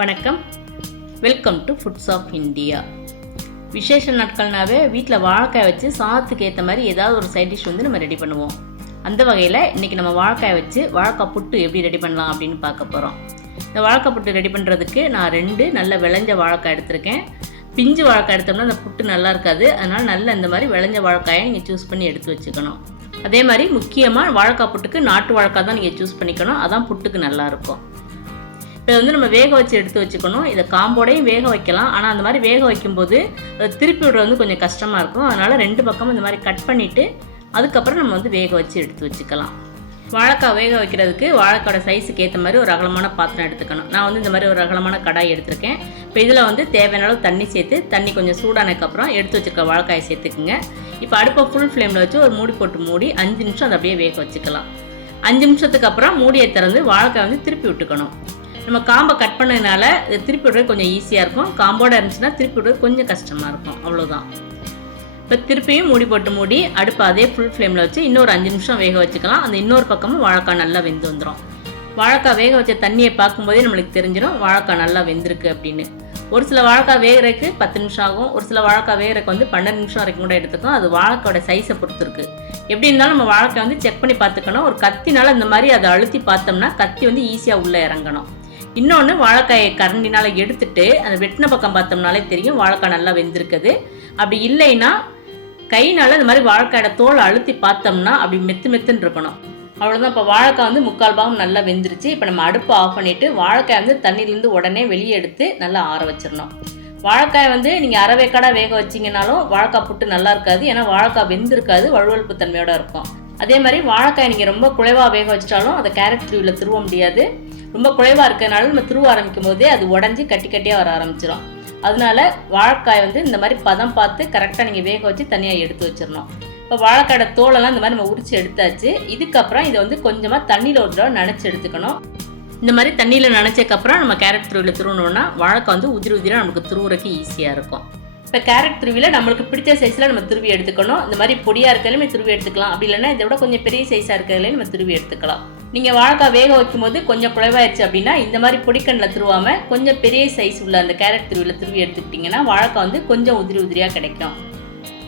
வணக்கம், welcome to foods of India. விசேஷ நாட்கள்னாவே வீட்டில் வாழைக்காய் வச்சு சாதத்துக்கு ஏற்ற மாதிரி ஏதாவது ஒரு சைட் டிஷ் வந்து நம்ம ரெடி பண்ணுவோம். அந்த வகையில் இன்றைக்கி நம்ம வாழைக்காய் வச்சு வாழைக்காய் புட்டு எப்படி ரெடி பண்ணலாம் அப்படின்னு பார்க்க போகிறோம். இந்த வாழைக்காய் புட்டு ரெடி பண்ணுறதுக்கு நான் 2 நல்ல விளைஞ்ச வாழைக்காய் எடுத்திருக்கேன். பிஞ்சு வாழைக்காய் எடுத்தோம்னா அந்த புட்டு நல்லா இருக்காது. அதனால் நல்ல இந்த மாதிரி விளைஞ்ச வாழைக்காயை நீங்கள் சூஸ் பண்ணி எடுத்து வச்சுக்கணும். அதே மாதிரி முக்கியமாக வாழைக்காய் புட்டுக்கு நாட்டு வாழைக்காய் தான் நீங்கள் சூஸ் பண்ணிக்கணும். அதான் புட்டுக்கு நல்லாயிருக்கும். இதை வந்து நம்ம வேக வச்சு எடுத்து வச்சுக்கணும். இதை காம்போடையும் வேக வைக்கலாம். ஆனால் அந்த மாதிரி வேக வைக்கும்போது அதை திருப்பி விடுறது வந்து கொஞ்சம் கஷ்டமாக இருக்கும். அதனால் 2 பக்கமும் இந்த மாதிரி கட் பண்ணிவிட்டு அதுக்கப்புறம் நம்ம வந்து வேக வச்சு எடுத்து வச்சுக்கலாம். வாழைக்காய் வேக வைக்கிறதுக்கு வாழைக்காயோட சைஸுக்கு ஏற்ற மாதிரி ஒரு அகலமான பாத்திரம் எடுத்துக்கணும். நான் வந்து இந்த மாதிரி ஒரு அகலமான கடாய் எடுத்திருக்கேன். இப்போ இதில் வந்து தேவையான அளவு தண்ணி சேர்த்து தண்ணி கொஞ்சம் சூடானதுக்கப்புறம் எடுத்து வச்சுருக்க வாழைக்காயை சேர்த்துக்குங்க. இப்போ அடுப்பை ஃபுல் ஃப்ளேமில் வச்சு ஒரு மூடி போட்டு மூடி 5 நிமிஷம் அதை அப்படியே வேக வச்சுக்கலாம். 5 நிமிஷத்துக்கு அப்புறம் மூடியை திறந்து வாழைக்காய் வந்து திருப்பி விட்டுக்கணும். நம்ம காம்பை கட் பண்ணதுனால இது திருப்பி விடுறது கொஞ்சம் ஈஸியாக இருக்கும். காம்போட இருந்துச்சுன்னா திருப்பி விடுறது கொஞ்சம் கஷ்டமாக இருக்கும். அவ்வளோதான். இப்போ திருப்பியும் மூடி போட்டு மூடி அடுப்பு அதே ஃபுல் ஃப்ளேமில் வச்சு இன்னொரு 5 நிமிஷம் வேக வச்சுக்கலாம். அந்த இன்னொரு பக்கமும் வாழைக்காய் நல்லா வெந்து வந்துடும். வாழைக்காய் வேக வச்ச தண்ணியை பார்க்கும்போதே நம்மளுக்கு தெரிஞ்சிடும் வாழைக்காய் நல்லா வெந்திருக்கு அப்படின்னு. ஒரு சில வாழைக்காய் வேகிறதுக்கு 10 நிமிஷம் ஆகும். ஒரு சில வாழைக்காய் வேகிறதுக்கு வந்து 12 நிமிஷம் வரைக்கும் கூட எடுத்துக்கும். அது வாழைக்காயோட சைஸை பொறுத்து இருக்குது. எப்படி இருந்தாலும் நம்ம வாழைக்காய் வந்து செக் பண்ணி பார்த்துக்கணும். ஒரு கத்தினால இந்த மாதிரி அதை அழுத்தி பார்த்தோம்னா கத்தி வந்து ஈஸியாக உள்ளே இறங்கணும். இன்னொன்று, வாழைக்காயை கரண்டினால் எடுத்துட்டு அந்த வெட்டின பக்கம் பார்த்தோம்னாலே தெரியும் வாழைக்காய் நல்லா வெந்திருக்குது. அப்படி இல்லைன்னா கையினால் இந்த மாதிரி வாழைக்காயோட தோலை அழுத்தி பார்த்தோம்னா அப்படி மெத்துன்னு இருக்கணும். அவ்வளோதான். இப்போ வாழைக்காய் வந்து 3/4 பாகம் நல்லா வெந்துருச்சு. இப்போ நம்ம அடுப்பை ஆஃப் பண்ணிவிட்டு வாழைக்காய் வந்து தண்ணியிலேருந்து உடனே வெளியே எடுத்து நல்லா ஆற வச்சிடணும். வாழைக்காய் வந்து நீங்கள் அரைவேக்காடாக வேக வச்சிங்கனாலும் வாழைக்காய் புட்டு நல்லா இருக்காது. ஏன்னா வாழைக்காய் வெந்திருக்காது, வழுவழுப்பு தன்மையோடு இருக்கும். அதே மாதிரி வாழைக்காய் நீங்கள் ரொம்ப குழைவாக வேக வச்சிட்டாலும் அதை கேரட் துருவியில் துருவ முடியாது. ரொம்ப குழைவாக இருக்கிறதுனால நம்ம துருவ ஆரம்பிக்கும் போதே அது உடஞ்சி கட்டி கட்டியாக வர ஆரம்பிச்சிடும். அதனால வாழைக்காய் வந்து இந்த மாதிரி பதம் பார்த்து கரெக்டாக நீங்கள் வேக வச்சு தனியாக எடுத்து வச்சிடணும். இப்போ வாழைக்காயோட தோலெல்லாம் இந்த மாதிரி நம்ம உரிச்சு எடுத்தாச்சு. இதுக்கப்புறம் இதை வந்து கொஞ்சமாக தண்ணியில் ஒரு தடவை நனைச்சி எடுத்துக்கணும். இந்த மாதிரி தண்ணியில் நனைச்சதுக்கப்புறம் நம்ம கேரட் துருவியில் துருவணுன்னா வாழைக்காய் வந்து உதிராக நமக்கு துருவுறதுக்கு ஈஸியாக இருக்கும். இப்போ கேரட் துருவியில் நம்மளுக்கு பிடிச்ச சைஸில் நம்ம துருவி எடுத்துக்கணும். இந்த மாதிரி பொடியாக இருக்கிறதுலையுமே துருவி எடுத்துக்கலாம். அப்படி இல்லைன்னா இதை விட கொஞ்சம் பெரிய சைஸாக இருக்கிறதுலையும் நம்ம துருவி எடுத்துக்கலாம். நீங்கள் வாழைக்காய் வேக வைக்கும் போது கொஞ்சம் குழைவாயிடுச்சு அப்படின்னா இந்த மாதிரி பொடிக்கண்ணில் துருவாமல் கொஞ்சம் பெரிய சைஸ் உள்ள அந்த கேரட் துருவியில் துருவி எடுத்துக்கிட்டிங்கன்னா வாழைக்காய் வந்து கொஞ்சம் உதிரியாக கிடைக்கும்.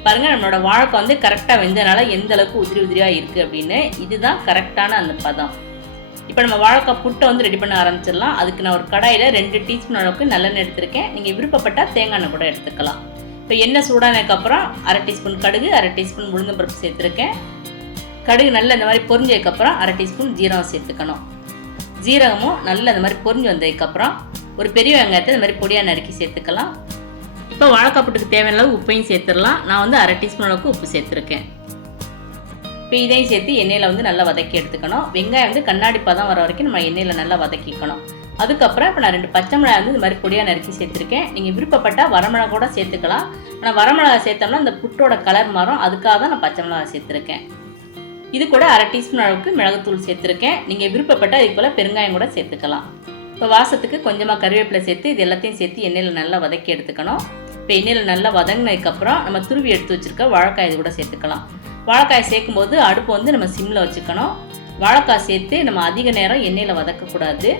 பாருங்கள், நம்மளோட வாழைக்காய் வந்து கரெக்டாக வெந்தனால எந்த அளவுக்கு உதிரியாக இருக்குது அப்படின்னு. இதுதான் கரெக்டான அந்த பதம். இப்போ நம்ம வாழைக்காய் புட்டை வந்து ரெடி பண்ண ஆரம்பிச்சிடலாம். அதுக்கு நான் ஒரு கடாயில் 2 டீஸ்பூன் அளவுக்கு நல்லெண்ணெய் எடுத்திருக்கேன். நீங்கள் விருப்பப்பட்டால் தேங்காய் எண்ணெய் கூட எடுத்துக்கலாம். இப்போ எண்ணெய் சூடானதுக்கப்புறம் 1/2 டீஸ்பூன் கடுகு, 1/2 டீஸ்பூன் உளுந்தம்பருப்பு சேர்த்துருக்கேன். கடுகு நல்லா இந்த மாதிரி பொரிஞ்சதுக்கப்புறம் 1/2 டீஸ்பூன் ஜீரகம் சேர்த்துக்கணும். ஜீரகமும் நல்லா இந்த மாதிரி பொரிஞ்சு வந்ததுக்கப்புறம் ஒரு பெரிய வெங்காயத்தை இந்த மாதிரி பொடியாக நறுக்கி சேர்த்துக்கலாம். இப்போ வாழைக்காய் புட்டுக்கு தேவையான அளவு உப்பையும் சேர்த்துடலாம். நான் வந்து 1/2 டீஸ்பூன் அளவுக்கு உப்பு சேர்த்துருக்கேன். இப்போ இதையும் சேர்த்து எண்ணெயில் வந்து நல்லா வதக்கி எடுத்துக்கணும். வெங்காயம் வந்து கண்ணாடி பதம் வர வரைக்கும் நம்ம எண்ணெயில் நல்லா வதக்கிக்கணும். அதுக்கப்புறம் இப்போ நான் 2 பச்சை மிளகாய் வந்து இந்த மாதிரி பொடியாக நறுக்கி சேர்த்துருக்கேன். நீங்கள் விருப்பப்பட்டால் வரமிளகா கூட சேர்த்துக்கலாம். ஆனால் வரமிளகா சேர்த்தோம்னா அந்த புட்டோட கலர் மாறும். அதுக்காக தான் நான் பச்சை மிளகாய் சேர்த்துருக்கேன். இது கூட 1/2 டீஸ்பூன் அளவுக்கு மிளகுத்தூள் சேர்த்துருக்கேன். நீங்கள் விருப்பப்பட்டால் இது போல் பெருங்காயம் கூட சேர்த்துக்கலாம். இப்போ வாசத்துக்கு கொஞ்சமாக கருவேப்பிலை சேர்த்து இது எல்லாத்தையும் சேர்த்து எண்ணெயில் நல்லா வதக்கி எடுத்துக்கணும். இப்போ எண்ணெயில் நல்லா வதங்கினதுக்கப்புறம் நம்ம துருவி எடுத்து வச்சுருக்க வாழைக்காய் இது கூட சேர்த்துக்கலாம். வாழைக்காய் சேர்க்கும் போது அடுப்பு வந்து நம்ம சிம்மில் வச்சுக்கணும். வாழைக்காய் சேர்த்து நம்ம அதிக நேரம் எண்ணெயில் வதக்கக்கூடாது.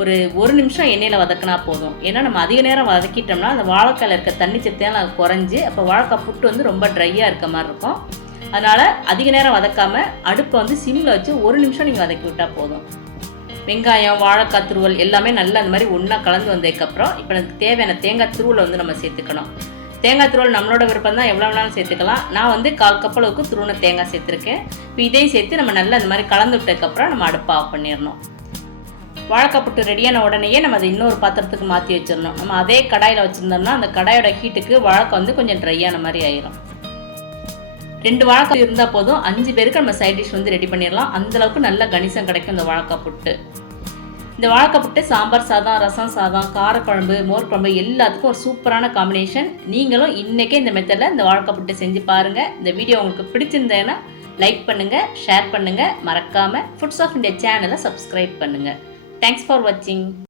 ஒரு 1 நிமிஷம் எண்ணெயில் வதக்கினா போதும். ஏன்னா நம்ம அதிக நேரம் வதக்கிட்டோம்னா அந்த வாழைக்காயில் இருக்க தண்ணி சத்தையெல்லாம் அது குறைஞ்சி அப்போ வாழைக்காய் புட்டு வந்து ரொம்ப ட்ரையாக இருக்க மாதிரி இருக்கும். அதனால் அதிக நேரம் வதக்காமல் அடுப்பை வந்து சிம்மில் வச்சு 1 நிமிஷம் நீங்கள் வதக்கி விட்டால் போதும். வெங்காயம், வாழைக்காய் துருவல் எல்லாமே நல்லா அந்த மாதிரி ஒன்றா கலந்து வந்ததுக்கப்புறம் இப்போ எனக்கு தேவையான தேங்காய் துருவலை வந்து நம்ம சேர்த்துக்கணும். தேங்காய் துருவல் நம்மளோட விருப்பம் தான், எவ்வளோ வேணாலும் சேர்த்துக்கலாம். நான் வந்து 1/4 கப் அளவுக்கு துருவன தேங்காய் சேர்த்துருக்கேன். இப்போ இதையும் சேர்த்து நம்ம நல்லா இந்த மாதிரி கலந்து விட்டதுக்கப்புறம் நம்ம அடுப்பை ஆஃப் பண்ணிடணும். வாழைக்காய் புட்டு ரெடியான உடனேயே நம்ம அதை இன்னொரு பாத்திரத்துக்கு மாற்றி வச்சிடணும். நம்ம அதே கடாயில் வச்சுருந்தோம்னா அந்த கடாயோட ஹீட்டுக்கு வாழைக்காய் வந்து கொஞ்சம் ட்ரையான மாதிரி ஆயிரும். 2 வாழைக்காய் இருந்தால் போதும், 5 பேருக்கு நம்ம சைட் டிஷ் வந்து ரெடி பண்ணிடலாம். அந்தளவுக்கு நல்ல கணிசம் கிடைக்கும் இந்த வாழைக்காய் புட்டு. இந்த வாழைக்காய் புட்டு சாம்பார் சாதம், ரசம் சாதம், காரக்குழம்பு, மோர் குழம்பு எல்லாத்துக்கும் ஒரு சூப்பரான காம்பினேஷன். நீங்களும் இன்றைக்கே இந்த மெத்தடில் இந்த வாழைக்காய் புட்டு செஞ்சு பாருங்கள். இந்த வீடியோ உங்களுக்கு பிடிச்சிருந்தேன்னா லைக் பண்ணுங்கள், ஷேர் பண்ணுங்கள். மறக்காமல் ஃபுட்ஸ் ஆஃப் இந்தியா சேனலை சப்ஸ்கிரைப் பண்ணுங்கள். தேங்க்ஸ் ஃபார் வாட்சிங்.